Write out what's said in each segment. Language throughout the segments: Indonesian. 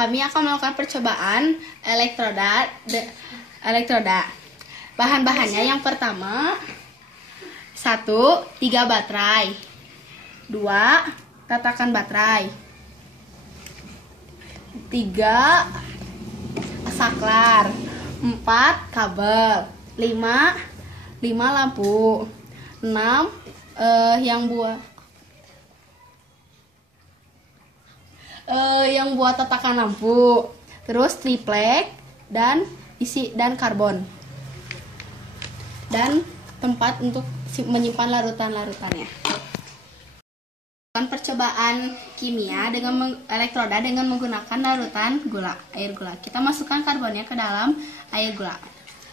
kami akan melakukan percobaan elektroda. Bahan-bahannya yang pertama 1. 3 baterai, 2. Tatakan baterai, 3. saklar, 4. kabel, 5 lampu, 6 yang buat tatakan lampu, terus triplek dan karbon, dan tempat untuk menyimpan larutan-larutannya. Percobaan kimia dengan elektroda dengan menggunakan larutan air gula. Kita masukkan karbonnya ke dalam air gula,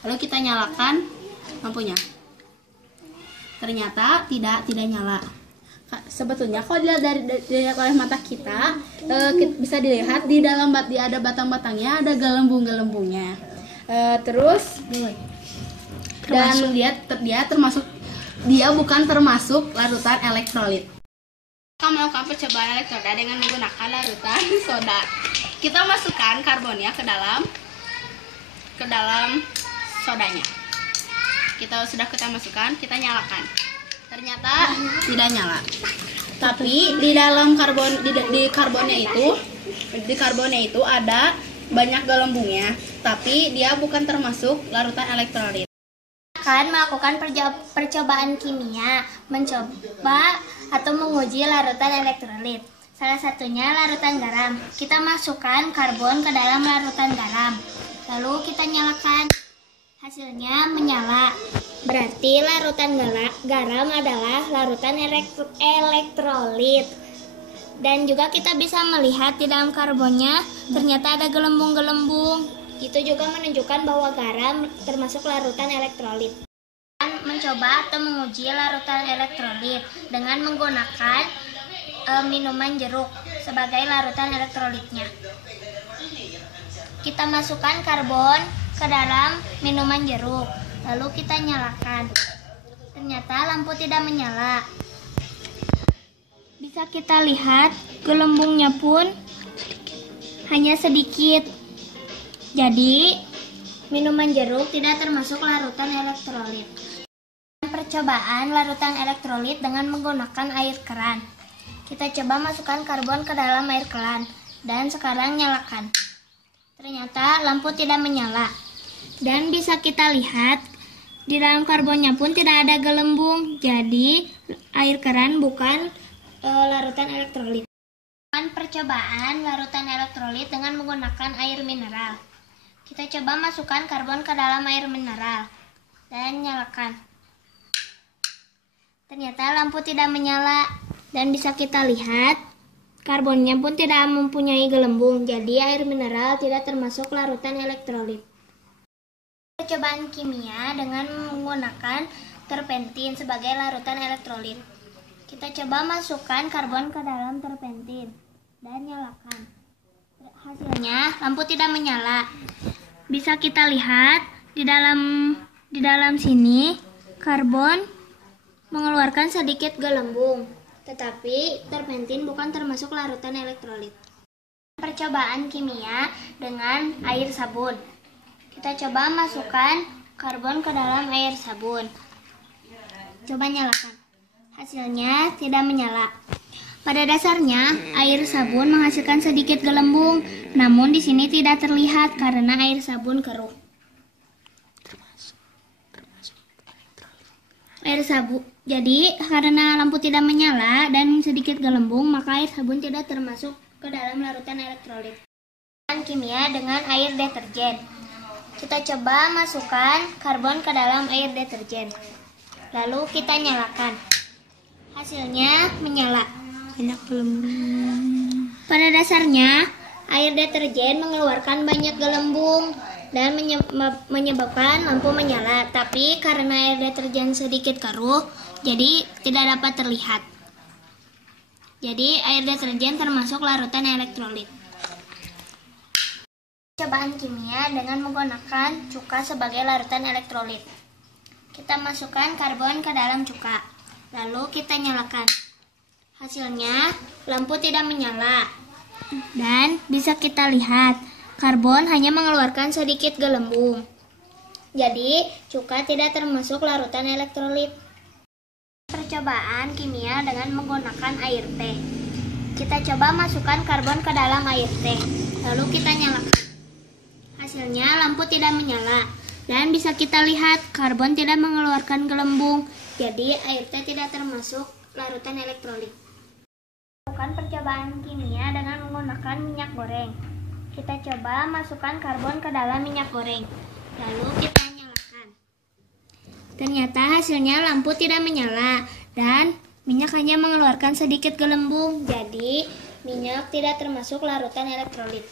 lalu kita nyalakan lampunya. Ternyata tidak nyala. Sebetulnya kalau dilihat oleh mata kita, bisa dilihat ada batang-batangnya, ada gelembung-gelembungnya. Terus dan dia bukan termasuk larutan elektrolit. Kita melakukan percobaan elektroda dengan menggunakan larutan soda. Kita masukkan karbonnya ke dalam sodanya. Kita masukkan, kita nyalakan. Ternyata tidak nyala. Tapi di dalam karbonnya itu ada banyak gelembungnya, tapi dia bukan termasuk larutan elektrolit. Akan melakukan percobaan kimia, mencoba atau menguji larutan elektrolit. Salah satunya larutan garam. Kita masukkan karbon ke dalam larutan garam, lalu kita nyalakan. Hasilnya menyala. Berarti larutan garam adalah larutan elektrolit. Dan juga kita bisa melihat di dalam karbonnya ternyata ada gelembung-gelembung. Itu juga menunjukkan bahwa garam termasuk larutan elektrolit. Mencoba atau menguji larutan elektrolit dengan menggunakan minuman jeruk sebagai larutan elektrolitnya. Kita masukkan karbon ke dalam minuman jeruk, lalu kita nyalakan. Ternyata lampu tidak menyala. Bisa kita lihat gelembungnya pun hanya sedikit. Jadi minuman jeruk tidak termasuk larutan elektrolit. Percobaan larutan elektrolit dengan menggunakan air keran. Kita coba masukkan karbon ke dalam air keran dan sekarang nyalakan. Ternyata lampu tidak menyala. Dan bisa kita lihat di dalam karbonnya pun tidak ada gelembung. Jadi air keran bukan larutan elektrolit. Percobaan larutan elektrolit dengan menggunakan air mineral. Kita coba masukkan karbon ke dalam air mineral dan nyalakan. Ternyata lampu tidak menyala dan bisa kita lihat karbonnya pun tidak mempunyai gelembung. Jadi air mineral tidak termasuk larutan elektrolit. Percobaan kimia dengan menggunakan terpentin sebagai larutan elektrolit. Kita coba masukkan karbon ke dalam terpentin dan nyalakan. Hasilnya lampu tidak menyala. Bisa kita lihat di dalam sini karbon mengeluarkan sedikit gelembung, tetapi terpentin bukan termasuk larutan elektrolit. Percobaan kimia dengan air sabun. Kita coba masukkan karbon ke dalam air sabun. Coba nyalakan. Hasilnya tidak menyala. Pada dasarnya, air sabun menghasilkan sedikit gelembung, namun di sini tidak terlihat karena air sabun keruh. Jadi, karena lampu tidak menyala dan sedikit gelembung, maka air sabun tidak termasuk ke dalam larutan elektrolit. Kimia dengan air deterjen. Kita coba masukkan karbon ke dalam air deterjen. Lalu kita nyalakan. Hasilnya menyala. Banyak gelembung. Pada dasarnya, air deterjen mengeluarkan banyak gelembung dan menyebabkan lampu menyala. Tapi karena air deterjen sedikit keruh, jadi tidak dapat terlihat. Jadi air deterjen termasuk larutan elektrolit. Percobaan kimia dengan menggunakan cuka sebagai larutan elektrolit. Kita masukkan karbon ke dalam cuka, lalu kita nyalakan. Hasilnya lampu tidak menyala. Dan bisa kita lihat, karbon hanya mengeluarkan sedikit gelembung. Jadi, cuka tidak termasuk larutan elektrolit. Percobaan kimia dengan menggunakan air teh. Kita coba masukkan karbon ke dalam air teh, lalu kita nyalakan. Hasilnya lampu tidak menyala, dan bisa kita lihat karbon tidak mengeluarkan gelembung. Jadi, air teh tidak termasuk larutan elektrolit. Lakukan percobaan kimia dengan menggunakan minyak goreng. Kita coba masukkan karbon ke dalam minyak goreng, lalu kita nyalakan. Ternyata hasilnya lampu tidak menyala dan minyak hanya mengeluarkan sedikit gelembung. Jadi minyak tidak termasuk larutan elektrolit.